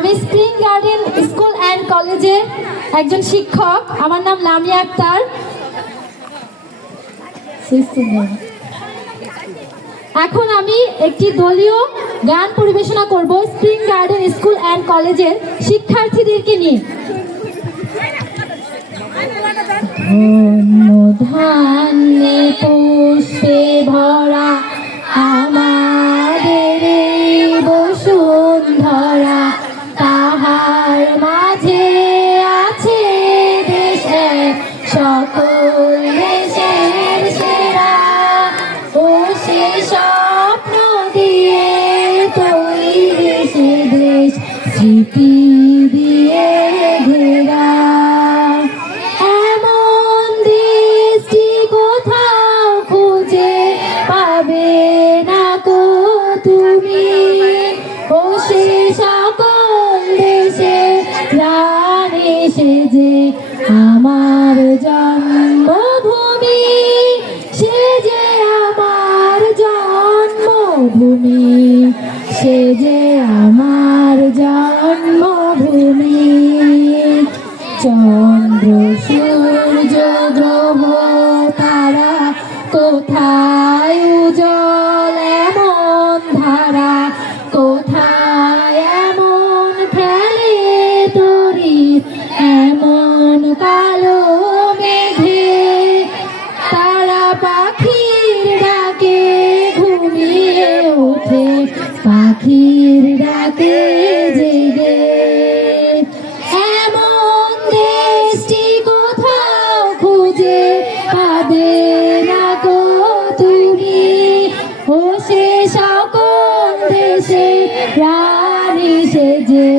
আমি spring garden school and কলেজের একজন শিক্ষক। আমার নাম লামিয়া আক্তার। এখন আমি একটি দলীয় গান পরিবেশনা করব স্প্রিং গার্ডেন স্কুল অ্যান্ড কলেজের শিক্ষার্থীদেরকে নিয়ে। আমার জন্মভূমি, সে যে আমার জন্মভূমি, সে যে আমার জন্মভূমি। চন্দ্র, সূর্য, গ্রহ, তারা কোথায়? রানী সেজে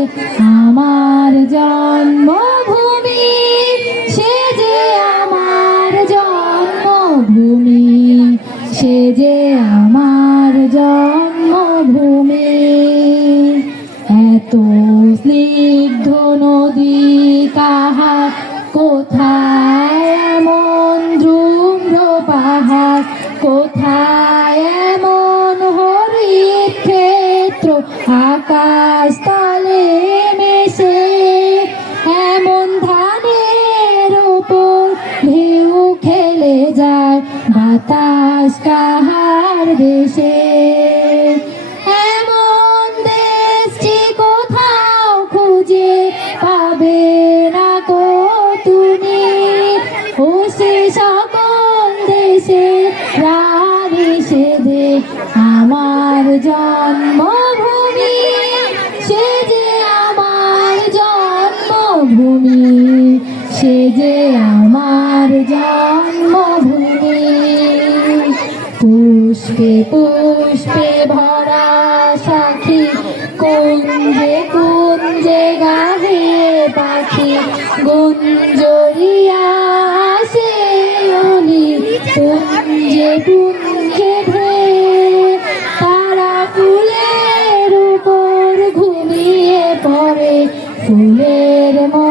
আমার জন্মভূমি, সে যে আমার জন্মভূমি, সে যে আমার জন্মভূমি। এত স্নিগ্ধ নদী কাহা কোথায়? এমন দ্রুম্র পাহাড় কোথায়? বাতাস কাহার দেশে? এমন দেশটি কোথাও খুঁজে পাবে না কো তুমি। ও সে সকল দেশে রানী সে দে আমার জন্মভূমি। সে যে আমার জন্মভূমি। সে যে আমার পুষ্পে পুষ্পে ভরা সাখী কুঞ্জে কুঞ্জে গাহে পাখি, গুঞ্জরিয়া আসে অলি, কুঞ্জে কুঞ্জে ধে তারা ফুলের উপর ঘুমিয়ে পড়ে, ফুলের মধু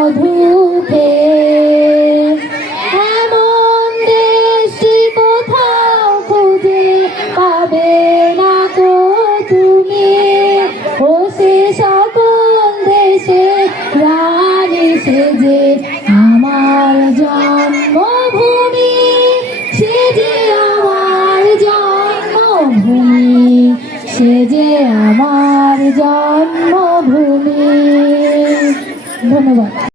জন্মভূমি সে যে আমার জন্মভূমি। ধন্যবাদ।